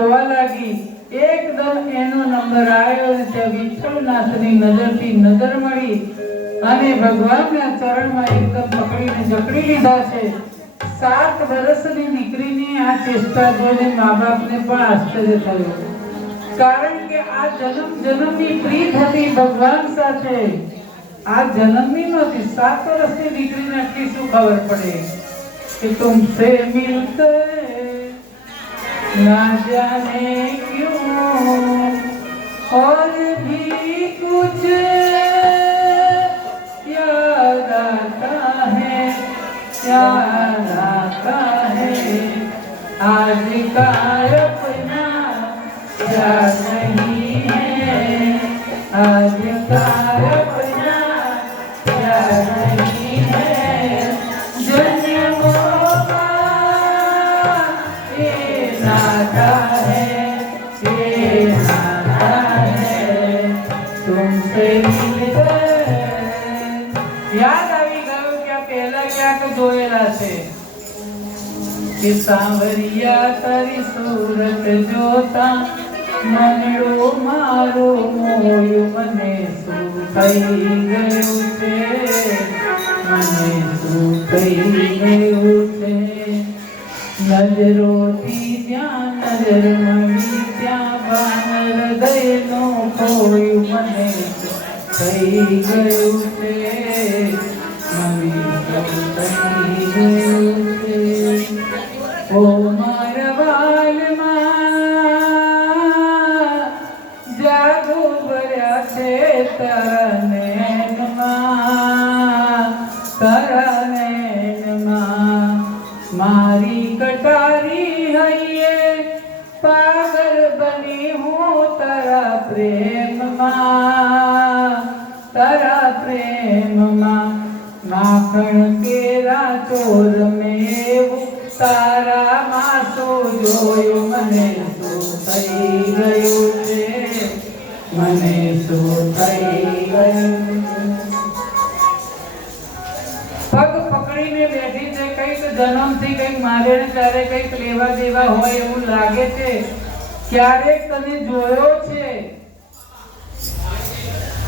જોવા લાગી. એકદમ એનો નંબર આવ્યો અને ત્યાં વિઠ્ઠલનાથની નજરથી નજર મળી અને ભગવાનના ચરણમાં એકદમ પકડીને જકડી લીધા છે. 7 વર્ષની દીકરીની આ ચેષ્ટા જોઈને મા બાપને પણ આશ્ચર્ય થયું, કારણ કે આ જન્મની પ્રીત હતી ભગવાન સાથે. આ જન્મની નહોતી. 7 વર્ષની દીકરીને આટલી શું ખબર પડે કે તુમસે મિલતે ના જાને ક્યું और भी कुछ याद आता है आज का अपना क्या नहीं है, आज का अपना क्या नहीं है, जन्मों का ये नाता है, ये नाता है तुमसे मिलकर. યાદ આવી ગયું કે આ પહેલા ક્યાંક જોયેલા છે કે સાંવરિયા તારી સુરત જોતા મનડો મારો મોયું મને શું થઈ ગયું છે, મને શું થઈ ગયું છે. નજરોથી જ્યાં નજર મળી ત્યાં બાન હૃદયનો ખોયું મને થઈ ગયું છે, મને થઈ ગયું છે. ઓ મારા વાલમાં જાદુ ભર્યા છે તારા નૈનમાં, મારી કટારી હૈયે પાગલ બની હું તારા પ્રેમમાં, માખણ કેરા ચોર મેવું તારા માસો જોયું મને શું થઈ ગયું છે, મને શું થઈ ગયું. પગ પકડીને બેઠી છે, કઈક જન્મથી કઈક મારે ને ત્યારે કઈક લેવા દેવા હોય એવું લાગે છે. ક્યારેક તને જોયો છે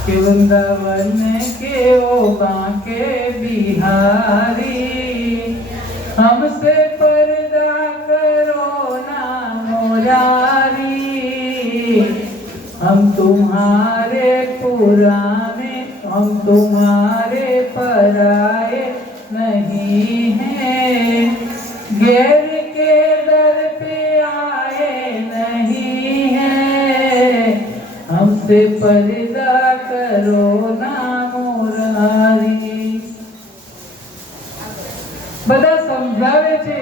कि वृंदावन के ओ बांके बिहारी, हमसे पर्दा करो ना मुरारी, हम तुम्हारे पुराने हम तुम्हारे पराए नहीं हैं, गैर के दर पे आए नहीं हैं, हमसे पर्दा करो ना मुरारी. બધા સમજાવે છે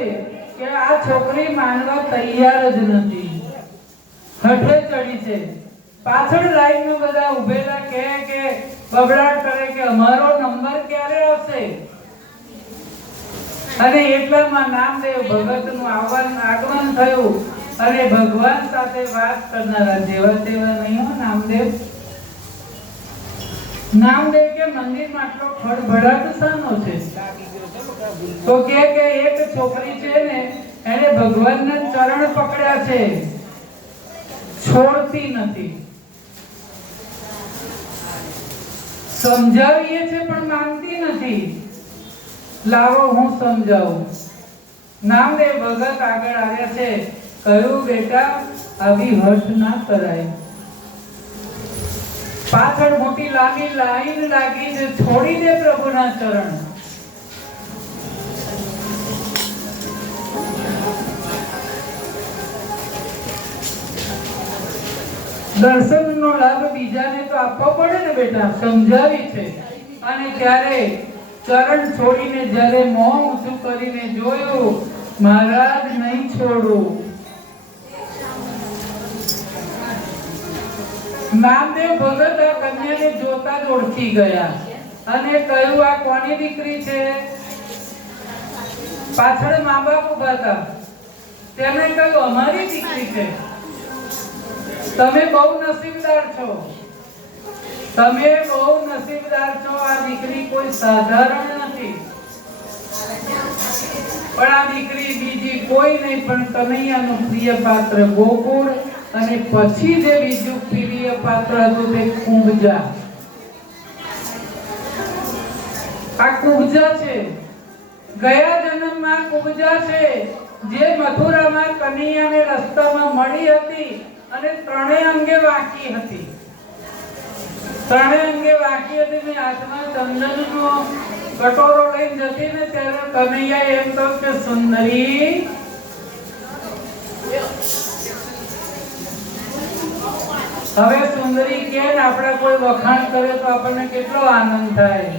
કે આ છોકરી માનવા તૈયાર જ નથી, હઠે ચડી છે. પાછળ લાઈનમાં બધા ઉભેલા કે બબડાટ કરે કે અમારો નંબર ક્યારે આવશે. અને એટલામાં નામદેવ ભગતનું આગમન થયું અને ભગવાન સાથે વાત કરનારા જેવા તેવા નહીં હો નામદેવ કે મંદિરમાં આટલો ખડભડાટ શાનો છે? તો કે એક છોકરી છે ને એને ભગવાનના ચરણ પકડ્યા છે, છોડતી નથી. સમજાવીએ છે પણ માનતી નથી. લાવો હું સમજાવું. નામદેવ ભગત આગળ આવ્યા છે, કહ્યું બેટા આવી હઠ ના કરાય. પાછળ મોટી લાંબી લાઈન લાગી છે, છોડી દે પ્રભુના ચરણ. દર્શનનો લાભ બીજાને તો આપવો પડે ને બેટા, સમજાવી છે. અને ત્યારે ચરણ છોડીને જ્યારે મોં ઊંચું કરીને જોયું, મહારાજ નહીં છોડું. નામદેવ ભગત આ કન્યાને જોતા જ ઓળખી ગયા અને કહ્યું આ કોની દીકરી છે? પાછળ મા બાપ ઉભા હતા. તેમણે કહ્યું અમારી દીકરી છે. તમે બહુ નસીબદાર છો, તમે બહુ નસીબદાર છો. આ દીકરી કોઈ સાધારણ નથી. પણ આ દીકરી બીજી કોઈ નહીં પણ કનૈયાનું પ્રિય પાત્ર ગોકુળ, અને પછી જે બીજું પ્રિય પાત્ર હતું તે કુંભજા. આ કુંભજા છે, ગયા જન્મમાં કુંભજા છે, જે મથુરામાં કનૈયાને રસ્તામાં મળી હતી અને ત્રણેય અંગે વાંકી હતી. ત્રણેય અંગે વાંકી હતી ને હાથમાં ચંદનનો કટોરો લઈને જતી ને ત્યારે કનૈયા એમ કહ્યું કે સુંદરી, હવે સુંદરી કે આપણે કોઈ વખાણ કરે તો આપણને કેટલો આનંદ થાય.